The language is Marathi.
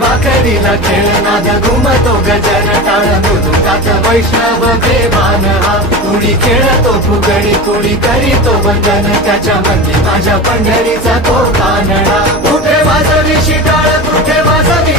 वाकरीला खेळनाद घुमतो गजर टाळ मृदुंगात वैष्णव देवान हा कुणी खेळतो फुगडी कुणी करीतो वंदन त्याच्या मध्ये माझ्या पंढरीचा तो कानडा कुठे वाजवी शिटाळ कुठे वाजवी